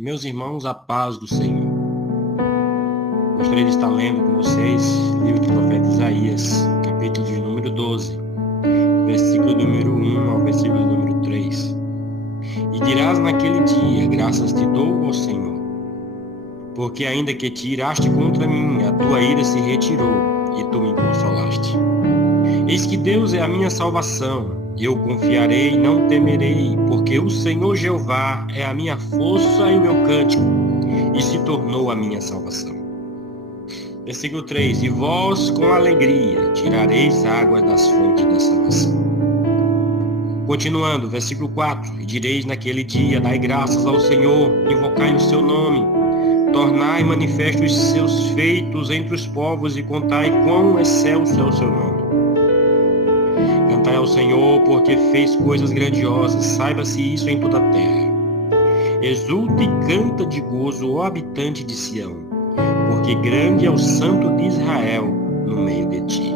Meus irmãos, a paz do Senhor. Gostaria de estar lendo com vocês o livro do profeta Isaías, capítulo de número 12, versículo número 1 ao versículo número 3. E dirás naquele dia, graças te dou, ó Senhor, porque ainda que te iraste contra mim, a tua ira se retirou e tu me consolaste. Eis que Deus é a minha salvação. Eu confiarei e não temerei, porque o Senhor Jeová é a minha força e o meu cântico, e se tornou a minha salvação. Versículo 3. E vós com alegria tirareis água das fontes da salvação. Continuando, versículo 4. E direis naquele dia, dai graças ao Senhor, invocai o seu nome, tornai manifestos os seus feitos entre os povos e contai quão excelso é o seu nome. Cantai ao Senhor, porque fez coisas grandiosas, saiba-se isso em toda a terra. Exulta e canta de gozo, ó habitante de Sião, porque grande é o Santo de Israel no meio de ti.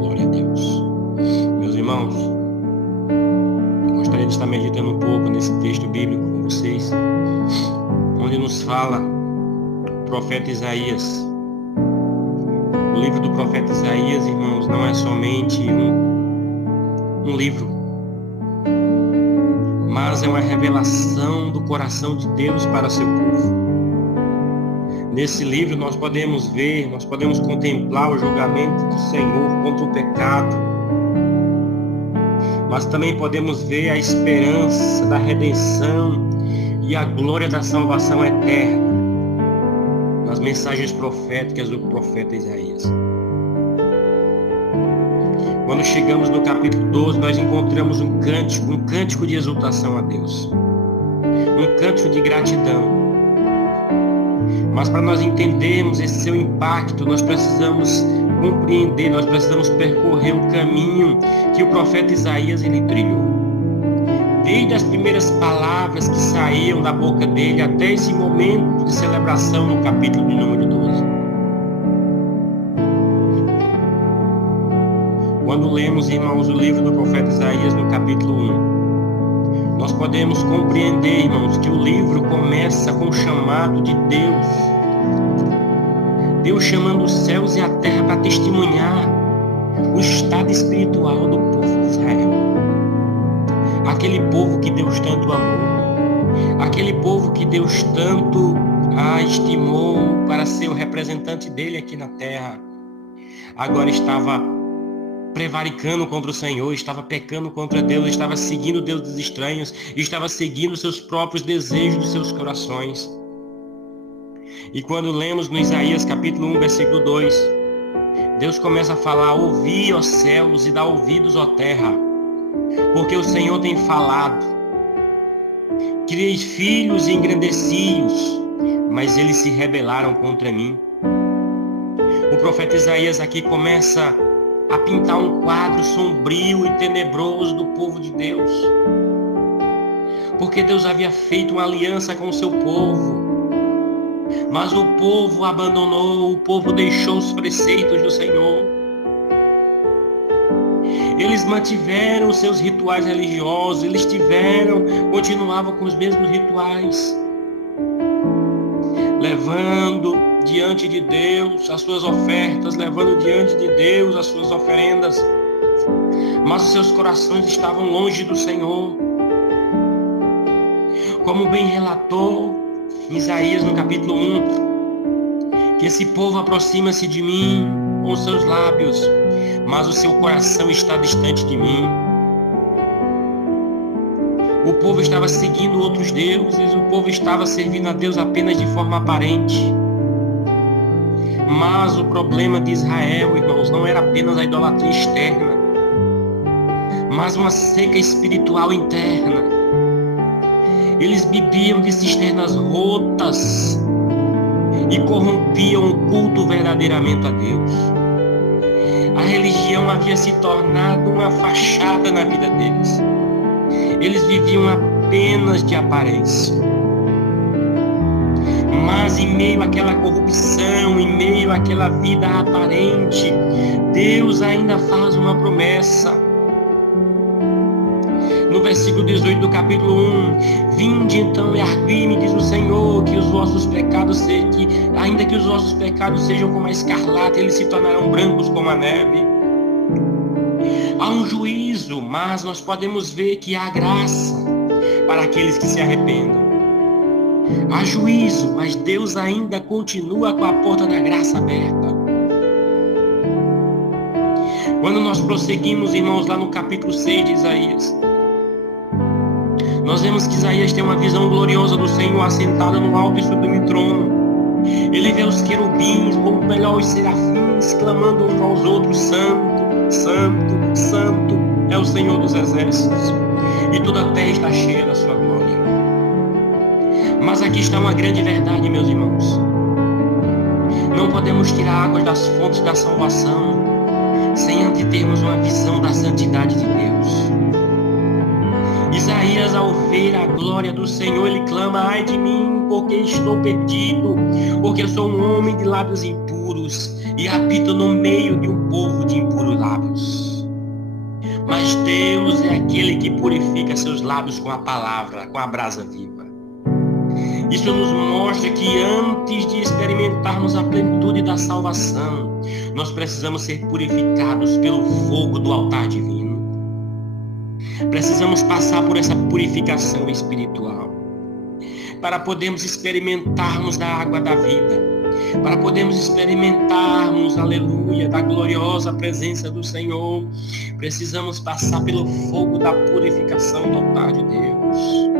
Glória a Deus. Meus irmãos, gostaria de estar meditando um pouco nesse texto bíblico com vocês, onde nos fala o profeta Isaías. O livro do profeta Isaías, irmãos, não é somente um livro, mas é uma revelação do coração de Deus para seu povo. Nesse livro nós podemos ver, nós podemos contemplar o julgamento do Senhor contra o pecado, mas também podemos ver a esperança da redenção e a glória da salvação eterna nas mensagens proféticas do profeta Isaías. Quando chegamos no capítulo 12, nós encontramos um cântico de exultação a Deus, um cântico de gratidão. Mas para nós entendermos esse seu impacto, nós precisamos compreender, nós precisamos percorrer o caminho que o profeta Isaías ele trilhou. Desde as primeiras palavras que saíam da boca dele até esse momento de celebração no capítulo de número 12. Quando lemos, irmãos, o livro do profeta Isaías no capítulo 1, nós podemos compreender, irmãos, que o livro começa com o chamado de Deus. Deus chamando os céus e a terra para testemunhar o estado espiritual do povo de Israel. Aquele povo que Deus tanto amou, aquele povo que Deus tanto estimou para ser o representante dele aqui na terra, agora estava prevaricando contra o Senhor, estava pecando contra Deus, estava seguindo deuses estranhos, estava seguindo seus próprios desejos dos seus corações. E quando lemos no Isaías capítulo 1, versículo 2, Deus começa a falar: ouvi, ó céus, e dá ouvidos, ó terra, porque o Senhor tem falado. Criei filhos e engrandeci-os, mas eles se rebelaram contra mim. O profeta Isaías aqui começa a pintar um quadro sombrio e tenebroso do povo de Deus, porque Deus havia feito uma aliança com o seu povo, mas o povo abandonou, o povo deixou os preceitos do Senhor. Eles mantiveram seus rituais religiosos, eles continuavam com os mesmos rituais, levando diante de Deus as suas ofertas, levando diante de Deus as suas oferendas, mas os seus corações estavam longe do Senhor. Como bem relatou Isaías no capítulo 1, que esse povo aproxima-se de mim com os seus lábios, mas o seu coração está distante de mim. O povo estava seguindo outros deuses, o povo estava servindo a Deus apenas de forma aparente. Mas o problema de Israel, irmãos, não era apenas a idolatria externa, mas uma seca espiritual interna. Eles bebiam de cisternas rotas e corrompiam o culto verdadeiramente a Deus. A religião havia se tornado uma fachada na vida deles. Eles viviam apenas de aparência. Mas em meio àquela corrupção, em meio àquela vida aparente, Deus ainda faz uma promessa. No versículo 18 do capítulo 1, vinde então e argui-me, diz o Senhor, vossos pecados ainda que os vossos pecados sejam como a escarlata, eles se tornarão brancos como a neve. Há um juízo, mas nós podemos ver que há graça para aqueles que se arrependam. Há juízo, mas Deus ainda continua com a porta da graça aberta. Quando nós prosseguimos, irmãos, lá no capítulo 6 de Isaías, nós vemos que Isaías tem uma visão gloriosa do Senhor assentado no alto e sublime trono. Ele vê os querubins, ou melhor, os serafins, clamando uns aos outros: Santo, Santo, Santo é o Senhor dos exércitos, e toda a terra está cheia da sua glória. Mas aqui está uma grande verdade, meus irmãos. Não podemos tirar águas das fontes da salvação sem antes termos uma visão da santidade de Deus. Isaías, ao ver a glória do Senhor, ele clama: ai de mim, porque estou perdido, porque eu sou um homem de lábios impuros e habito no meio de um povo de impuros lábios. Mas Deus é aquele que purifica seus lábios com a palavra, com a brasa viva. Isso nos mostra que antes de experimentarmos a plenitude da salvação, nós precisamos ser purificados pelo fogo do altar divino. Precisamos passar por essa purificação espiritual para podermos experimentarmos da água da vida, para podermos experimentarmos, aleluia, da gloriosa presença do Senhor. Precisamos passar pelo fogo da purificação do altar de Deus.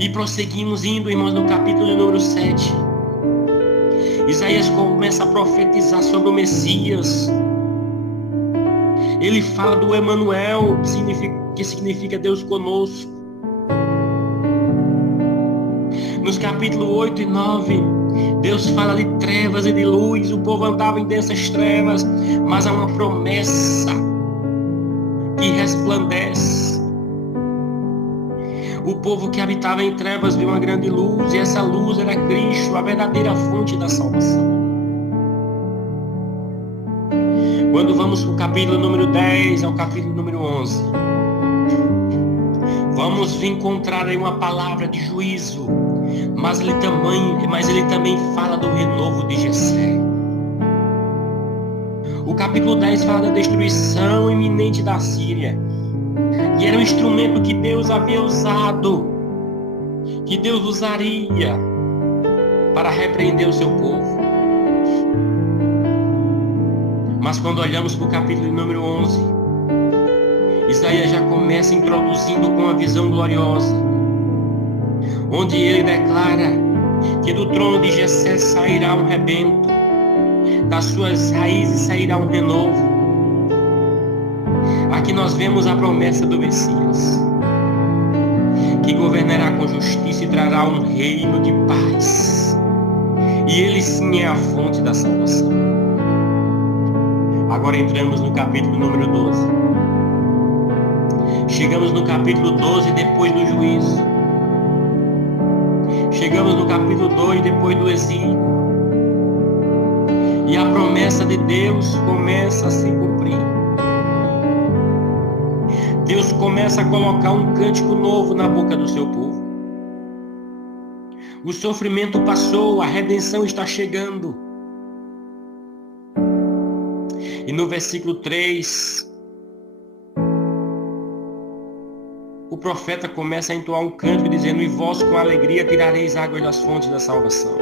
E prosseguimos indo, irmãos, no capítulo número 7. Isaías começa a profetizar sobre o Messias. Ele fala do Emanuel, que significa Deus conosco. Nos capítulos 8 e 9, Deus fala de trevas e de luz. O povo andava em densas trevas, mas há uma promessa que resplandece. O povo que habitava em trevas viu uma grande luz, e essa luz era Cristo, a verdadeira fonte da salvação. Quando vamos para o capítulo número 10 ao capítulo número 11, vamos encontrar aí uma palavra de juízo, mas ele também fala do renovo de Jessé. O capítulo 10 fala da destruição iminente da Síria, e era um instrumento que Deus havia usado, que Deus usaria para repreender o seu povo. Mas quando olhamos para o capítulo número 11, Isaías já começa introduzindo com uma visão gloriosa, onde ele declara que do trono de Jessé sairá um rebento, das suas raízes sairá um renovo. Aqui nós vemos a promessa do Messias, que governará com justiça e trará um reino de paz. E ele sim é a fonte da salvação. Agora entramos no capítulo número 12. Chegamos no capítulo 12 depois do juízo. Chegamos no capítulo 2 depois do exílio. E a promessa de Deus começa a se cumprir. Deus começa a colocar um cântico novo na boca do seu povo. O sofrimento passou, a redenção está chegando. E no versículo 3, o profeta começa a entoar um cântico dizendo: e vós com alegria tirareis águas das fontes da salvação.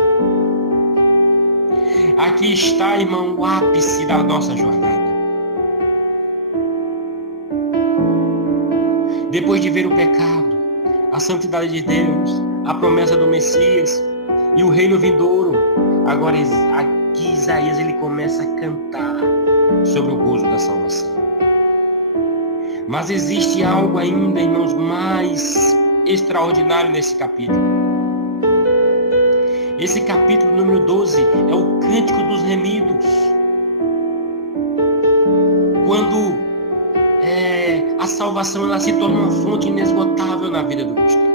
Aqui está, irmão, o ápice da nossa jornada. Depois de ver o pecado, a santidade de Deus, a promessa do Messias e o reino vindouro, agora aqui Isaías ele começa a cantar sobre o gozo da salvação. Mas existe algo ainda, irmãos, mais extraordinário nesse capítulo. Esse capítulo número 12 é o cântico dos remidos. Quando a salvação ela se torna uma fonte inesgotável na vida do cristão.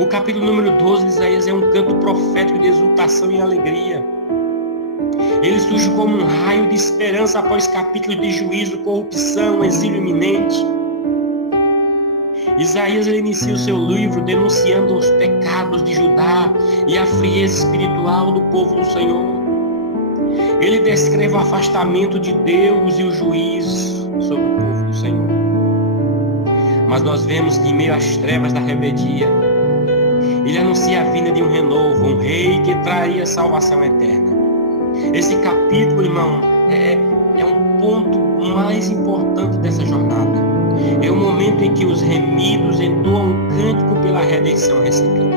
O capítulo número 12 de Isaías é um canto profético de exultação e alegria. Ele surge como um raio de esperança após capítulos de juízo, corrupção, exílio iminente. Isaías ele inicia o seu livro denunciando os pecados de Judá e a frieza espiritual do povo do Senhor. Ele descreve o afastamento de Deus e o juízo sobre o povo do Senhor. Mas nós vemos que em meio às trevas da rebeldia, ele anuncia a vinda de um renovo, um rei que traria salvação eterna. Esse capítulo, irmão, é um ponto mais importante dessa jornada. É o momento em que os remidos entoam um cântico pela redenção recebida.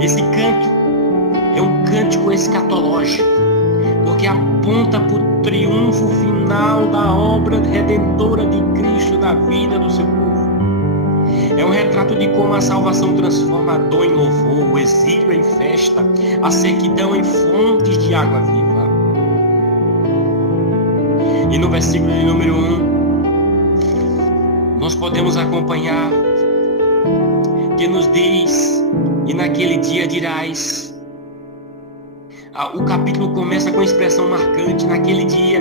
Esse canto é um cântico escatológico, porque aponta para o triunfo final da obra redentora de Cristo na vida do seu povo. É um retrato de como a salvação transforma a dor em louvor, o exílio em festa, a sequidão em fontes de água viva. E no versículo de número 1, nós podemos acompanhar que nos diz: e naquele dia dirás. O capítulo começa com a expressão marcante, naquele dia.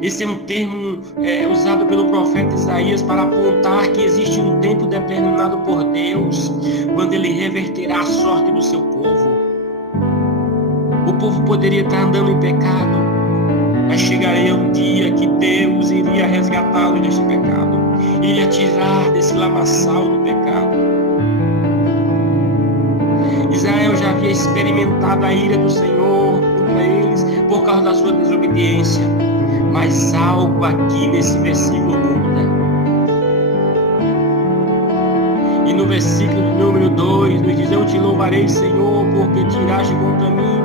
Esse é um termo usado pelo profeta Isaías para apontar que existe um tempo determinado por Deus, quando ele reverterá a sorte do seu povo. O povo poderia estar andando em pecado, mas chegaria um dia que Deus iria resgatá-lo deste pecado, iria tirar desse lamaçal do pecado. Israel já havia experimentado a ira do Senhor contra eles por causa da sua desobediência, mas algo aqui nesse versículo muda. E no versículo de número 2 nos diz: eu te louvarei, Senhor, porque tiraste contra mim.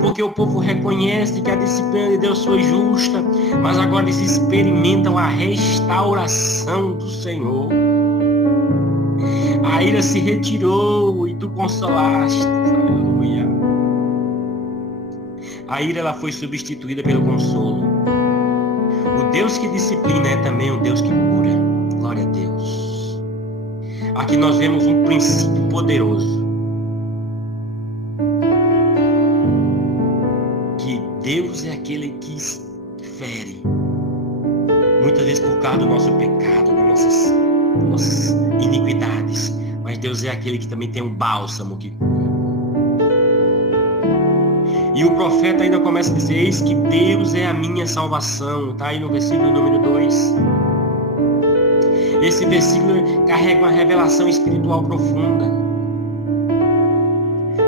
Porque o povo reconhece que a disciplina de Deus foi justa, mas agora eles experimentam a restauração do Senhor. A ira se retirou e tu consolaste. Aleluia. A ira ela foi substituída pelo consolo. O Deus que disciplina é também um Deus que cura. Glória a Deus. Aqui nós vemos um princípio poderoso. Que Deus é aquele que fere. Muitas vezes por causa do nosso pecado, das nossas iniquidades. Mas Deus é aquele que também tem um bálsamo que cura. E o profeta ainda começa a dizer: eis que Deus é a minha salvação. Está aí no versículo número 2. Esse versículo carrega uma revelação espiritual profunda.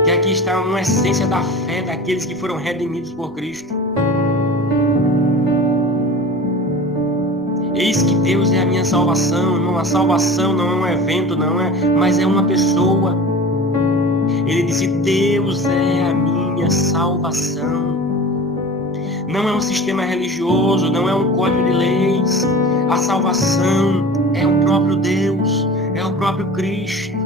Que aqui está uma essência da fé daqueles que foram redimidos por Cristo. Eis que Deus é a minha salvação. Irmão, a salvação não é um evento, mas é uma pessoa. Ele disse: Deus é a minha salvação. Não é um sistema religioso, não é um código de leis. A salvação é o próprio Deus, é o próprio Cristo.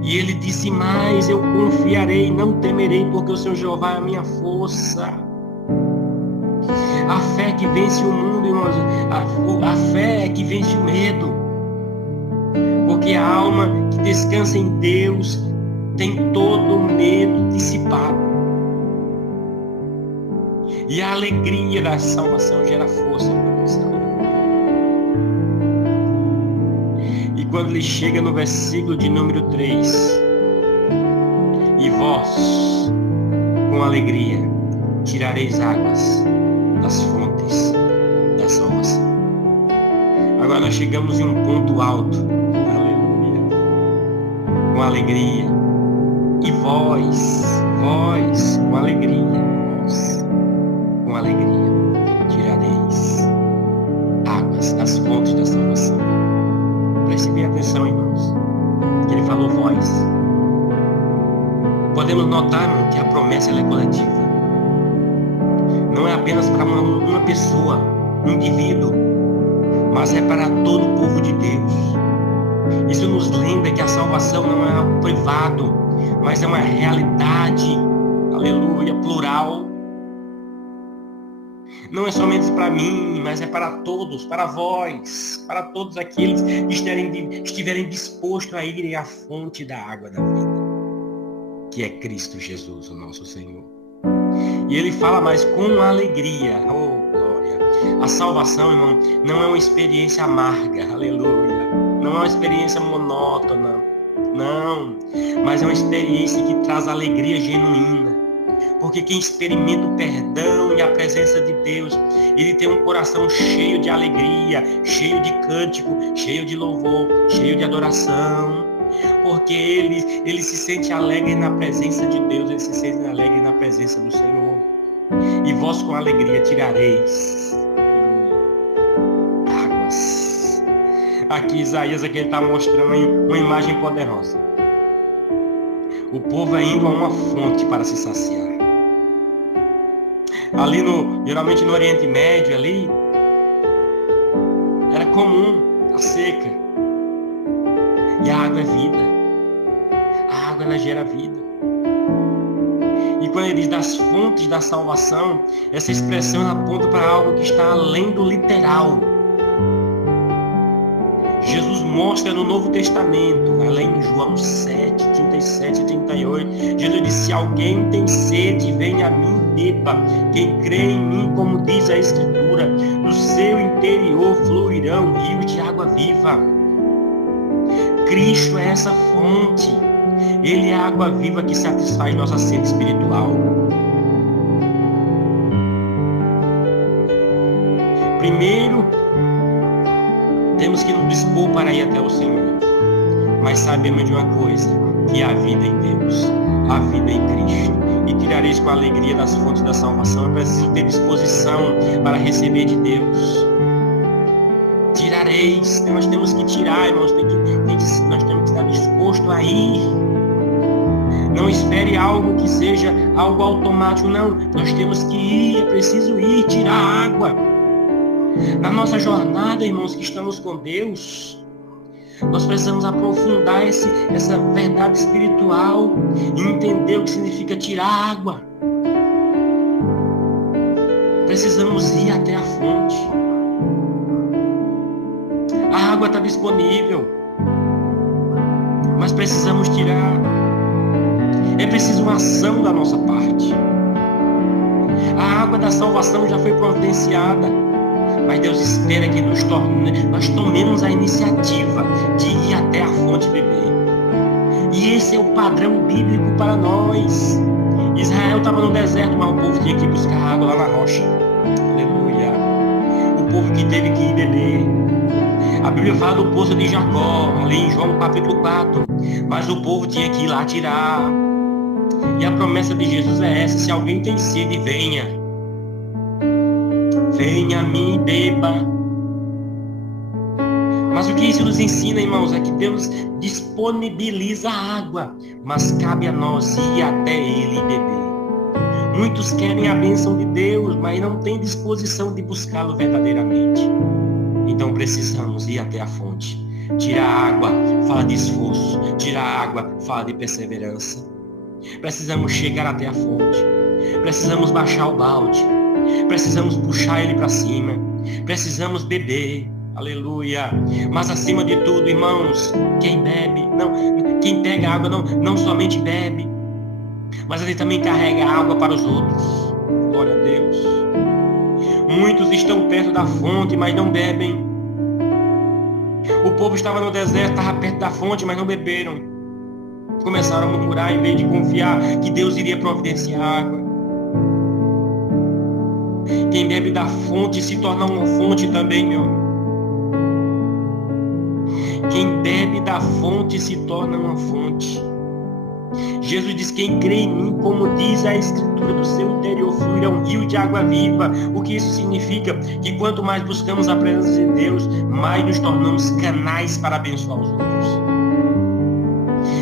E ele disse mais: eu confiarei, não temerei, porque o Senhor Jeová é a minha força. A fé que vence o mundo, irmãos, a fé é que vence o medo. Porque a alma que descansa em Deus tem todo o medo dissipado. E a alegria da salvação gera força para nós. E quando ele chega no versículo de número 3: e vós, com alegria, tirareis águas das fontes da salvação. Agora nós chegamos em um ponto alto. Aleluia. Com alegria. E vós, com alegria, vós, com alegria, tirareis águas das fontes da salvação. Preste bem atenção, irmãos, que ele falou vós. Podemos notar, irmão, que a promessa ela é coletiva. Não é apenas para uma pessoa, um indivíduo, mas é para todo o povo de Deus. Isso nos lembra que a salvação não é algo privado, mas é uma realidade, aleluia, plural. Não é somente para mim, mas é para todos, para vós, para todos aqueles que estiverem dispostos a irem à fonte da água da vida, que é Cristo Jesus, o nosso Senhor. E ele fala mais: com alegria, oh glória, A salvação, irmão, não é uma experiência amarga, aleluia. Não é uma experiência monótona, não. Mas é uma experiência que traz alegria genuína. Porque quem experimenta o perdão e a presença de Deus, ele tem um coração cheio de alegria, cheio de cântico, cheio de louvor, cheio de adoração. Porque ele se sente alegre na presença de Deus, ele se sente alegre na presença do Senhor. E vós com alegria tirareis águas. Aqui Isaías ele está mostrando uma imagem poderosa. O povo é indo a uma fonte para se saciar. Ali geralmente no Oriente Médio ali, era comum a seca. E a água é vida. A água ela gera vida. E quando ele diz das fontes da salvação, essa expressão aponta para algo que está além do literal. Jesus mostra no Novo Testamento, além de João 7, 37 e 38, Jesus disse: se alguém tem sede, venha a mim e beba. Quem crê em mim, como diz a Escritura, do seu interior fluirão rios de água viva. Cristo é essa fonte. Ele é a água viva que satisfaz nossa sede espiritual. Primeiro, temos que nos dispor para ir até o Senhor. Mas sabemos de uma coisa, que há vida em Deus, há vida em Cristo. E tirareis com alegria das fontes da salvação. Eu preciso ter disposição para receber de Deus. Tirareis, nós temos que tirar, irmãos, nós temos que estar disposto a ir. Não espere algo que seja algo automático, não. Nós temos que ir, é preciso ir, tirar a água. Na nossa jornada, irmãos, que estamos com Deus, nós precisamos aprofundar essa verdade espiritual e entender o que significa tirar água. Precisamos ir até a fonte. A água está disponível, mas precisamos tirar. É preciso uma ação da nossa parte. A água da salvação já foi providenciada, mas Deus espera que nós tomemos a iniciativa de ir até a fonte beber. E esse é o padrão bíblico para nós. Israel estava no deserto, mas o povo tinha que ir buscar água lá na rocha. Aleluia. O povo que teve que ir beber. A Bíblia fala do poço de Jacó, ali em João capítulo 4. Mas o povo tinha que ir lá tirar. E a promessa de Jesus é essa: se alguém tem sede, venha. Venha a mim e beba. Mas o que isso nos ensina, irmãos, é que Deus disponibiliza a água, mas cabe a nós ir até Ele e beber. Muitos querem a bênção de Deus, mas não têm disposição de buscá-lo verdadeiramente. Então precisamos ir até a fonte. Tirar a água fala de esforço. Tirar a água fala de perseverança. Precisamos chegar até a fonte. Precisamos baixar o balde. Precisamos puxar ele para cima. Precisamos beber. Aleluia. Mas acima de tudo, irmãos, quem bebe, quem pega água não somente bebe, mas ele também carrega água para os outros. Glória a Deus. Muitos estão perto da fonte, mas não bebem. O povo estava no deserto, estava perto da fonte, mas não beberam. Começaram a murmurar em vez de confiar que Deus iria providenciar água. Quem bebe da fonte se torna uma fonte também, meu irmão. Quem bebe da fonte se torna uma fonte. Jesus diz: quem crê em mim, como diz a Escritura, do seu interior fluirá um rio de água viva. O que isso significa? Que quanto mais buscamos a presença de Deus, mais nos tornamos canais para abençoar os outros.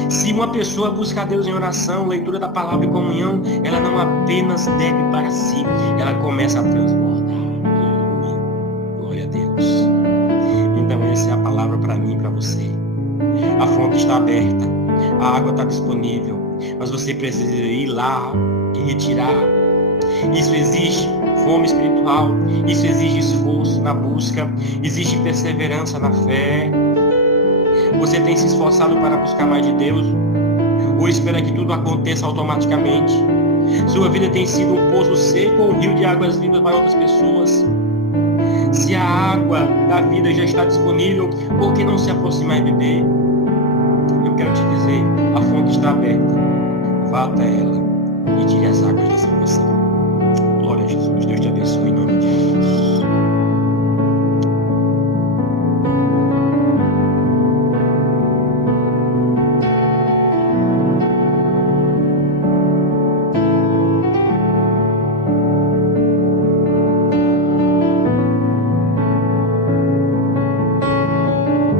Se uma pessoa busca a Deus em oração, leitura da palavra e comunhão, ela não apenas bebe para si, ela começa a transbordar. Glória a Deus. Então essa é a palavra para mim e para você. A fonte está aberta, a água está disponível, mas você precisa ir lá e retirar. Isso exige fome espiritual, isso exige esforço na busca, exige perseverança na fé. Você tem se esforçado para buscar mais de Deus? Ou espera que tudo aconteça automaticamente? Sua vida tem sido um poço seco ou um rio de águas vivas para outras pessoas? Se a água da vida já está disponível, por que não se aproximar e beber? Eu quero te dizer, a fonte está aberta. Vá até ela e tire as águas da salvação. Glória a Jesus. Deus te abençoe em nome de Jesus.